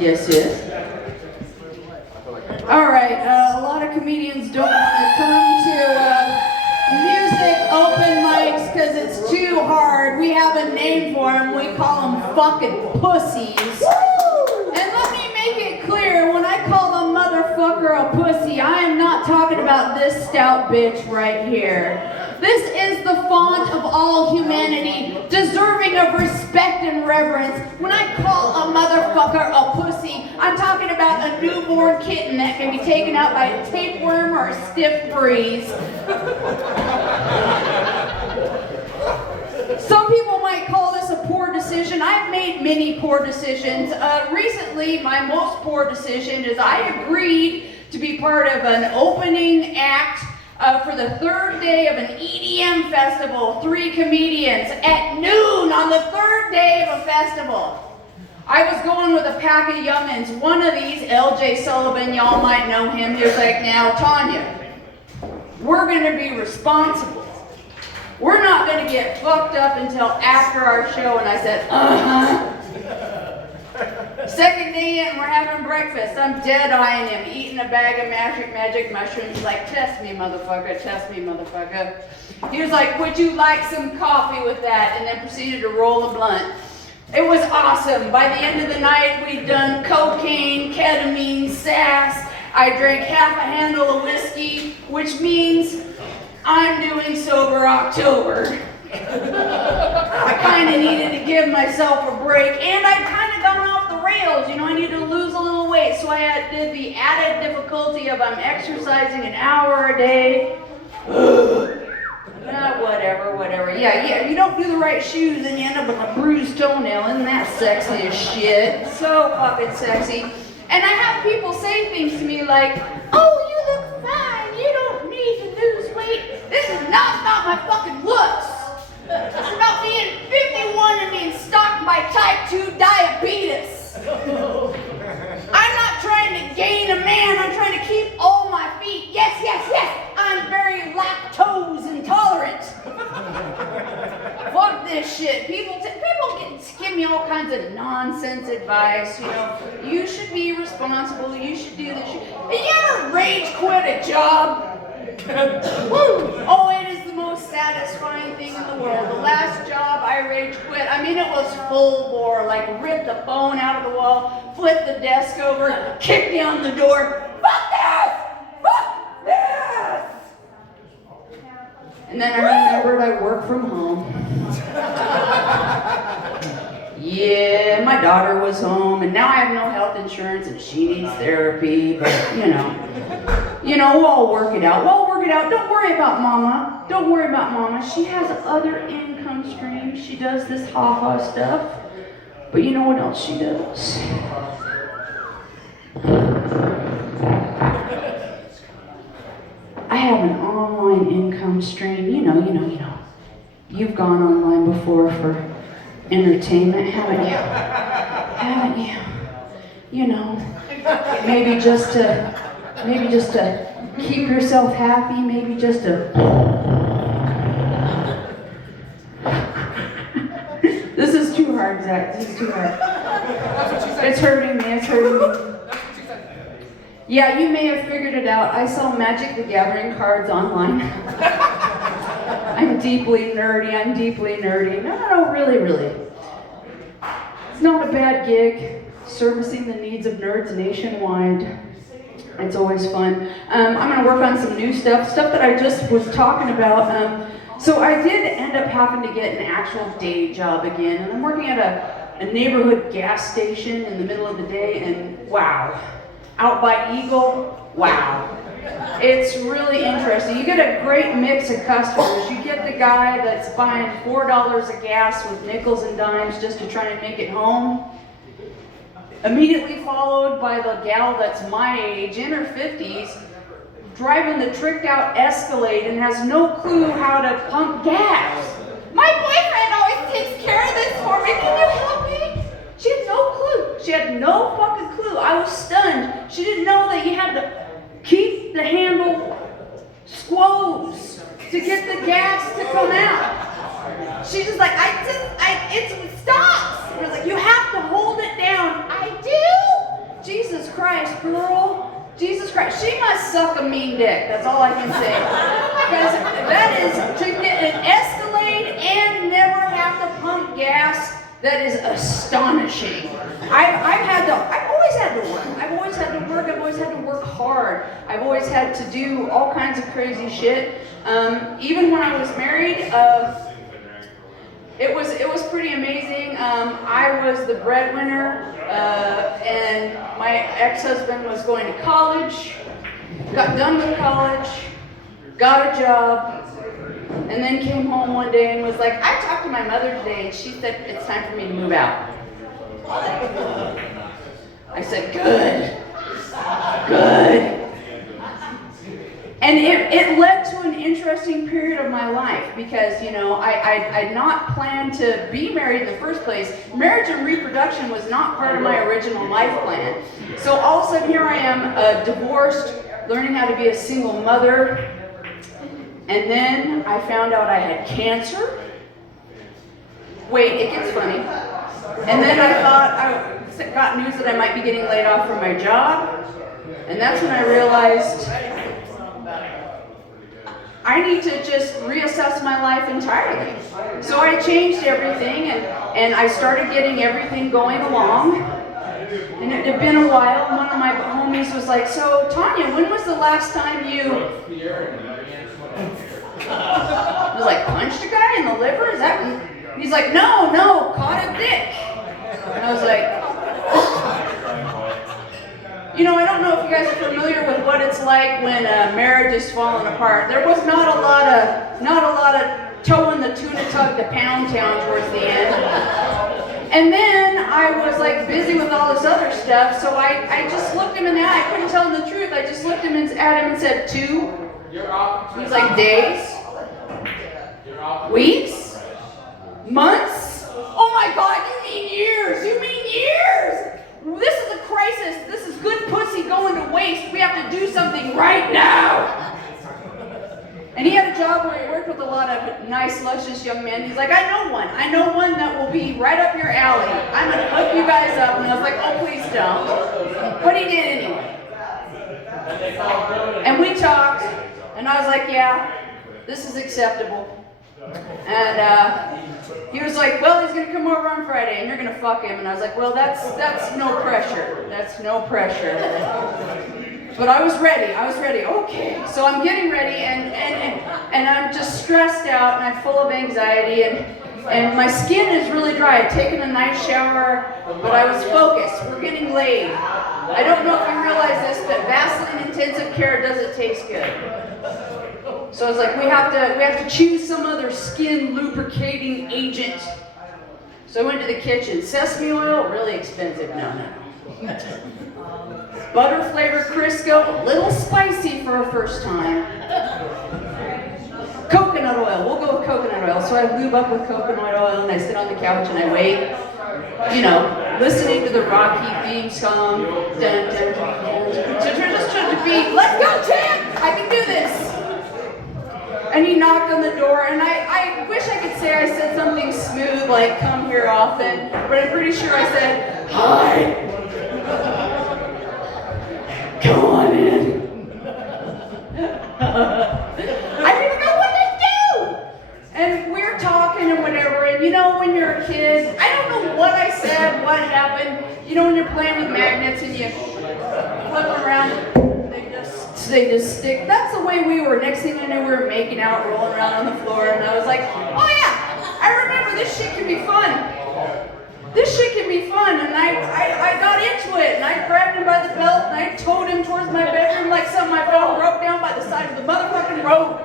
Yes, yes. All right, a lot of comedians don't want to come to music open mics because it's too hard. We have a name for them. We call them fucking pussies. And let me make it clear, when I call a motherfucker a pussy, I am not talking about this stout bitch right here. This is the font of all humanity, deserving of respect and reverence. When I call a motherfucker a pussy, I'm talking about a newborn kitten that can be taken out by a tapeworm or a stiff breeze. Some people might call this a poor decision. I've made many poor decisions. Recently, my most poor decision is I agreed to be part of an opening act for the third day of an EDM festival, 3 comedians at noon on the third day of a festival. I was going with a pack of youngins. One of these, LJ Sullivan, y'all might know him. He was like, now, Tanya, we're going to be responsible. We're not going to get fucked up until after our show. And I said, uh-huh. Second day in, we're having breakfast. I'm dead-eyeing him, eating a bag of magic mushrooms. He's like, test me, motherfucker, test me, motherfucker. He was like, would you like some coffee with that? And then proceeded to roll a blunt. It was awesome. By the end of the night, we'd done cocaine, ketamine, sass. I drank half a handle of whiskey, which means I'm doing sober October. I kind of needed to give myself a break, and I'd kind of gone off the rails. You know, I needed to lose a little weight, so I did the added difficulty of I'm exercising an hour a day. Whatever. Yeah, you don't do the right shoes and you end up with a bruised toenail. Isn't that sexy as shit? So fucking sexy. And I have people say things to me like, oh, you look fine. You don't need to lose weight. This is not about my fucking looks. It's about being 51 and being stalked by type 2 diabetes. I'm not trying to gain a man. I'm trying to keep all my feet. Yes. I'm very lactose intolerant. Fuck this shit. People give me all kinds of nonsense advice. You know, you should be responsible. You should do this. Have you ever rage quit a job? Woo! Oh, it is the most satisfying thing in the world. The last job I rage quit, I mean, it was full bore, like rip the phone out of the wall, flip the desk over, kick down the door. Fuck this! Fuck this! And then I remembered I work from home. Yeah, my daughter was home, and now I have no health insurance, and she needs therapy, but you know, we'll all work it out. Don't worry about mama. She has other income streams. She does this ha-ha stuff, but you know what else she does? I have an online income stream. You know. You've gone online before for entertainment, haven't you? You know, maybe just to keep yourself happy, maybe just to... This is too hard, Zach. This is too hard. It's hurting me. Yeah, you may have figured it out. I sell Magic the Gathering cards online. I'm deeply nerdy. No, really. It's not a bad gig, servicing the needs of nerds nationwide. It's always fun. I'm going to work on some new stuff that I just was talking about. So I did end up having to get an actual day job again, and I'm working at a neighborhood gas station in the middle of the day, and wow. Out by Eagle, wow. It's really interesting. You get a great mix of customers. You get the guy that's buying $4 of gas with nickels and dimes just to try and make it home. Immediately followed by the gal that's my age, in her 50s, driving the tricked out Escalade and has no clue how to pump gas. My boyfriend always takes care of this for me. Can you help me? She had no clue. She had no fucking clue. I was stunned. She didn't know that you had to keep the handle squoze to get the gas to come out. She's just like, it stops. I was like, you have to hold it down. I do? Christ, girl. Jesus Christ. She must suck a mean dick. That's all I can say. Because that is to get an Escalade and never have to pump gas. That is astonishing. I've always had to work. I've always had to work. I've always had to work hard. I've always had to do all kinds of crazy shit. Even when I was married, it was pretty amazing. I was the breadwinner, and my ex-husband was going to college, got done with college, got a job, and then came home one day and was like, I talked to my mother today, and she said it's time for me to move out. I said, good. And it led to an interesting period of my life because, you know, I'd not planned to be married in the first place. Marriage and reproduction was not part of my original life plan. So all of a sudden here I am, divorced, learning how to be a single mother. And then I found out I had cancer. Wait, it gets funny. And then I thought I got news that I might be getting laid off from my job. And that's when I realized I need to just reassess my life entirely. So I changed everything and I started getting everything going along. And it had been a while. One of my homies was like, so Tanya, when was the last time you... I was like, punched a guy in the liver? Is that... He's like, no, caught a dick. And I was like... You know, I don't know if you guys are familiar with what it's like when a marriage is falling apart. There was not a lot of towing the tuna tug to Pound Town towards the end. And then I was like busy with all this other stuff, so I just looked him in the eye. I couldn't tell him the truth. I just looked at him and said, 2. He was like, days? Weeks? Months? Oh my God, you mean years? You mean years? This is a crisis. This is good pussy going to waste. We have to do something right now. And he had a job where he worked with a lot of nice, luscious young men. He's like, I know one that will be right up your alley. I'm going to hook you guys up. And I was like, oh, please don't. But he did anyway. And we talked, and I was like, yeah, this is acceptable. And he was like, well, he's going to come over on Friday, and you're going to fuck him. And I was like, well, that's no pressure. That's no pressure. But I was ready. Okay. So I'm getting ready, and I'm just stressed out, and I'm full of anxiety, and my skin is really dry. I'd taken a nice shower, but I was focused. We're getting laid. I don't know if you realize this, but Vaseline Intensive Care doesn't taste good. So I was like, we have to choose some other skin lubricating agent. So I went to the kitchen. Sesame oil, really expensive. No. Butter flavored Crisco, a little spicy for a first time. Coconut oil, we'll go with coconut oil. So I lube up with coconut oil and I sit on the couch and I wait, you know, listening to the Rocky theme song. Dun, dun, dun, dun. Just trying to be, let's go, champ! I can do this! And he knocked on the door, and I wish I could say I said something smooth, like, come here often, but I'm pretty sure I said, hi. Come on in. I didn't know what to do. And we're talking and whatever, and you know when you're a kid, I don't know what I said, what happened. You know when you're playing with magnets and you flip them around, they just stick. That's the way we were. Next thing I knew, we were making out, rolling around on the floor, and I was like, oh yeah, I remember this shit can be fun. This shit can be fun, and I got into it, and I grabbed him by the belt, and I towed him towards my bedroom like something I found broke down by the side of the motherfucking road.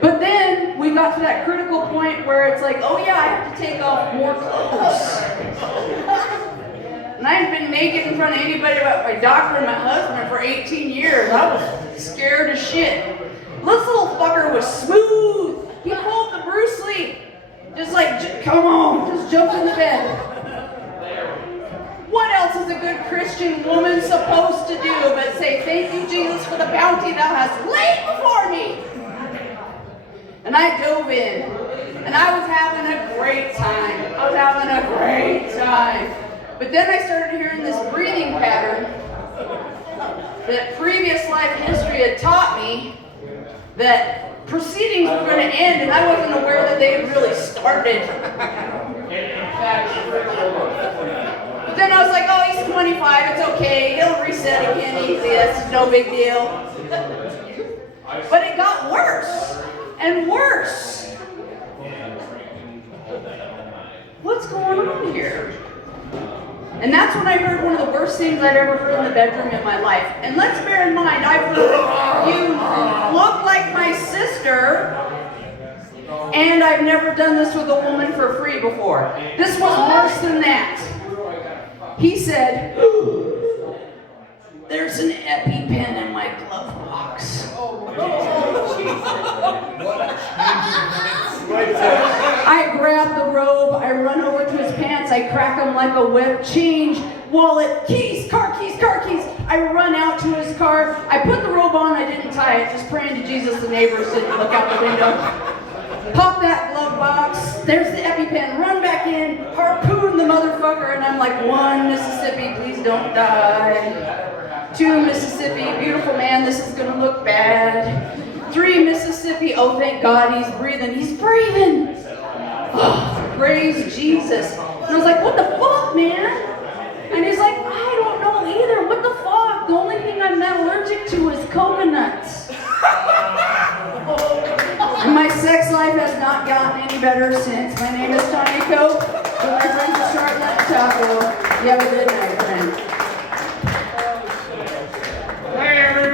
But then we got to that critical point where it's like, oh yeah, I have to take off more clothes. And I hadn't been naked in front of anybody but my doctor and my husband for 18 years. I was scared as shit. This little fucker was smooth. He pulled the Bruce Lee. Just like, come on, just jump in the bed. What else is a good Christian woman supposed to do but say, thank you, Jesus, for the bounty thou hast laid before me? And I dove in. And I was having a great time. But then I started hearing this breathing pattern that previous life history had taught me that proceedings were going to end, and I wasn't aware that they had really started. But then I was like, oh, he's 25, it's okay, he'll reset again easy, that's no big deal. But it got worse and worse. What's going on here? And that's when I heard one of the worst things I've ever heard in the bedroom in my life. And let's bear in mind, I've heard, you look like my sister, and I've never done this with a woman for free before. This was worse than that. He said, there's an EpiPen in my glove box. I grab the robe, I run over to his pants, I crack him like a whip, change, wallet, keys, car keys, car keys. I run out to his car, I put the robe on, I didn't tie it, just praying to Jesus the neighbors didn't look out the window. Pop that glove box, there's the EpiPen, run back in, harpoon the motherfucker, and I'm like, 1, Mississippi, please don't die. 2, Mississippi, beautiful man, this is gonna look bad. 3, Mississippi, oh thank God, he's breathing, he's breathing. Oh, praise Jesus. And I was like, what the fuck, man? And he's like, I don't know either, what the fuck? The only thing I'm not allergic to is coconuts. And my sex life has not gotten any better since. My name is Tony Cope, so my friends are starting at the taco. You have a good night.